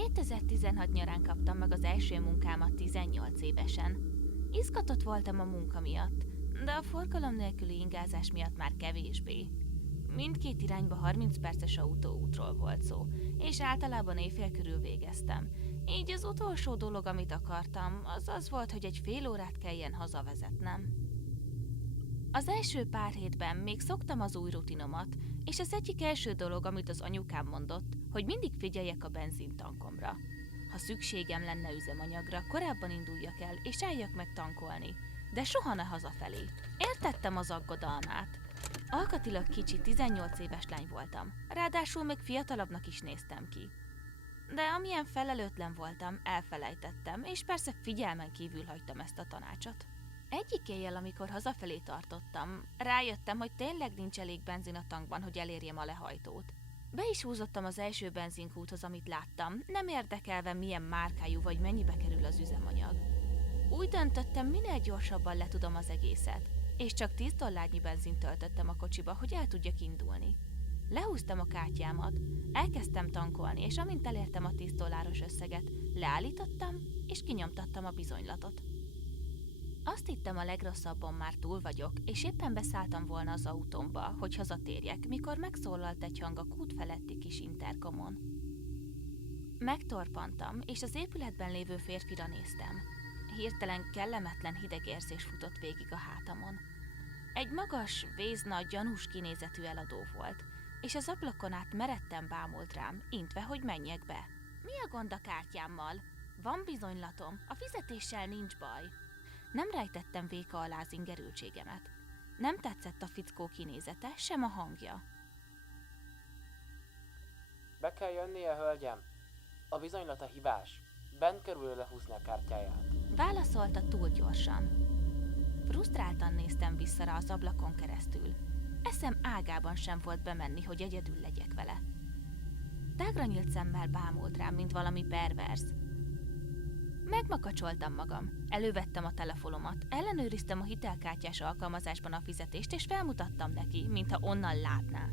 2016 nyarán kaptam meg az első munkámat 18 évesen. Izgatott voltam a munka miatt, de a forgalom nélküli ingázás miatt már kevésbé. Mindkét irányba 30 perces autóútról volt szó, és általában éjfél körül végeztem. Így az utolsó dolog, amit akartam, az az volt, hogy egy fél órát kelljen hazavezetnem. Az első pár hétben még szoktam az új rutinomat, és az egyik első dolog, amit az anyukám mondott, hogy mindig figyeljek a benzintankomra. Ha szükségem lenne üzemanyagra, korábban induljak el, és álljak meg tankolni, de soha ne hazafelé. Értettem az aggodalmát. Alkatilag kicsi, 18 éves lány voltam, ráadásul még fiatalabbnak is néztem ki. De amilyen felelőtlen voltam, elfelejtettem, és persze figyelmen kívül hagytam ezt a tanácsot. Egyik éjjel, amikor hazafelé tartottam, rájöttem, hogy tényleg nincs elég benzin a tankban, hogy elérjem a lehajtót. Be is húzottam az első benzinkúthoz, amit láttam, nem érdekelve milyen márkájú vagy mennyibe kerül az üzemanyag. Úgy döntöttem, minél gyorsabban letudom az egészet, és csak $10 benzint töltöttem a kocsiba, hogy el tudjak indulni. Lehúztam a kártyámat, elkezdtem tankolni, és amint elértem a $10 összeget, leállítottam, és kinyomtattam a bizonylatot. Azt hittem, a legrosszabban már túl vagyok, és éppen beszálltam volna az autómba, hogy hazatérjek, mikor megszólalt egy hang a kút feletti kis interkomon. Megtorpantam, és az épületben lévő férfira néztem. Hirtelen kellemetlen hideg érzés futott végig a hátamon. Egy magas, véznagy, gyanús kinézetű eladó volt, és az ablakon át meredten bámult rám, intve, hogy menjek be. Mi a gond a kártyámmal? Van bizonylatom, a fizetéssel nincs baj. Nem rejtettem véka alá az ingerültségemet. Nem tetszett a fickó kinézete, sem a hangja. Be kell jönnie, hölgyem. A bizonylata hibás. Bent kerül lehúzni a kártyáját. Válaszolta túl gyorsan. Frusztráltan néztem vissza rá az ablakon keresztül. Eszem ágában sem volt bemenni, hogy egyedül legyek vele. Tágra nyílt szemmel bámult rám, mint valami perverz. Megmakacsoltam magam, elővettem a telefonomat, ellenőriztem a hitelkártyás alkalmazásban a fizetést, és felmutattam neki, mintha onnan látná.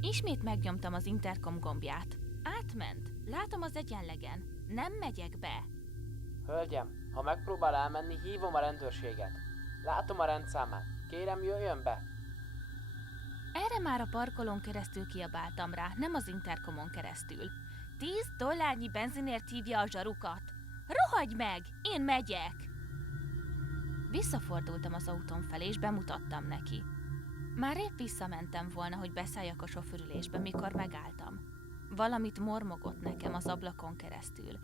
Ismét megnyomtam az interkom gombját. Átment, látom az egyenlegen, nem megyek be. Hölgyem, ha megpróbál elmenni, hívom a rendőrséget. Látom a rendszámát. Kérem, jöjjön be! Erre már a parkolón keresztül kiabáltam rá, nem az interkomon keresztül. $10 benzinért hívja a zsarukat. Rohagy meg! Én megyek! Visszafordultam az autóm felé, és bemutattam neki. Már épp visszamentem volna, hogy beszálljak a sofőrülésbe, mikor megálltam. Valamit mormogott nekem az ablakon keresztül.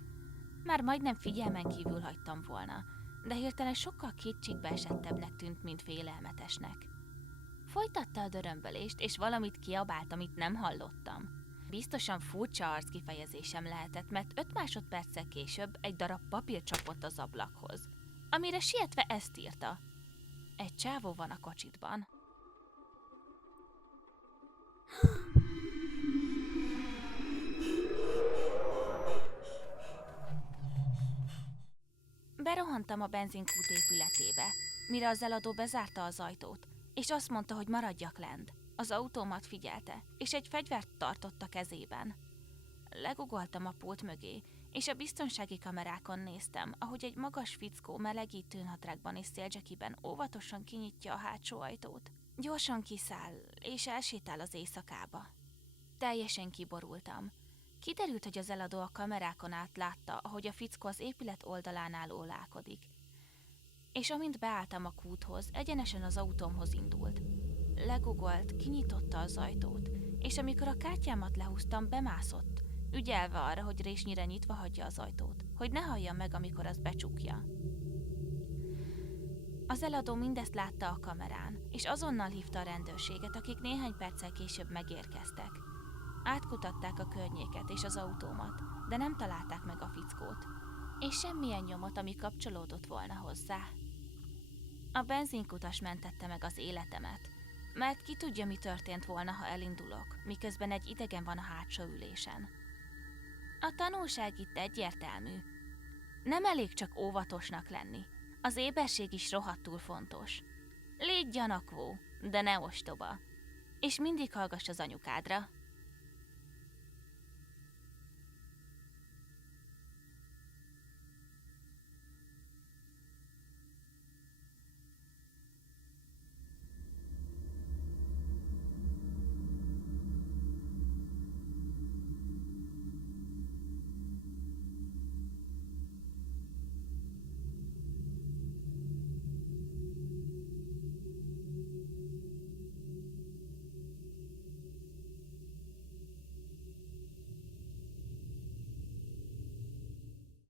Már majdnem figyelmen kívül hagytam volna, de hirtelen sokkal kétségbeesettebbnek tűnt, mint félelmetesnek. Folytatta a dörömbölést, és valamit kiabált, amit nem hallottam. Biztosan furcsa arckifejezésem lehetett, mert 5 másodperccel később egy darab papír csapott az ablakhoz, amire sietve ezt írta. Egy csávó van a kocsitban. Berohantam a benzinkút épületébe, mire az eladó bezárta az ajtót, és azt mondta, hogy maradjak lent. Az autómat figyelte, és egy fegyvert tartott a kezében. Legugoltam a pult mögé, és a biztonsági kamerákon néztem, ahogy egy magas fickó melegítő nadrágban és széldzsekiben óvatosan kinyitja a hátsó ajtót. Gyorsan kiszáll, és elsétál az éjszakába. Teljesen kiborultam. Kiderült, hogy az eladó a kamerákon át látta, ahogy a fickó az épület oldalánál ólálkodik. És amint beálltam a kúthoz, egyenesen az autómhoz indult. Legugolt, kinyitotta az ajtót, és amikor a kártyámat lehúztam, bemászott, ügyelve arra, hogy résnyire nyitva hagyja az ajtót, hogy ne hallja meg, amikor azt becsukja. Az eladó mindezt látta a kamerán, és azonnal hívta a rendőrséget, akik néhány perccel később megérkeztek. Átkutatták a környéket és az autómat, de nem találták meg a fickót, és semmilyen nyomot, ami kapcsolódott volna hozzá. A benzinkutas mentette meg az életemet, mert ki tudja, mi történt volna, ha elindulok, miközben egy idegen van a hátsó ülésen. A tanulság itt egyértelmű. Nem elég csak óvatosnak lenni. Az éberség is rohadtul fontos. Légy gyanakvó, de ne ostoba. És mindig hallgass az anyukádra.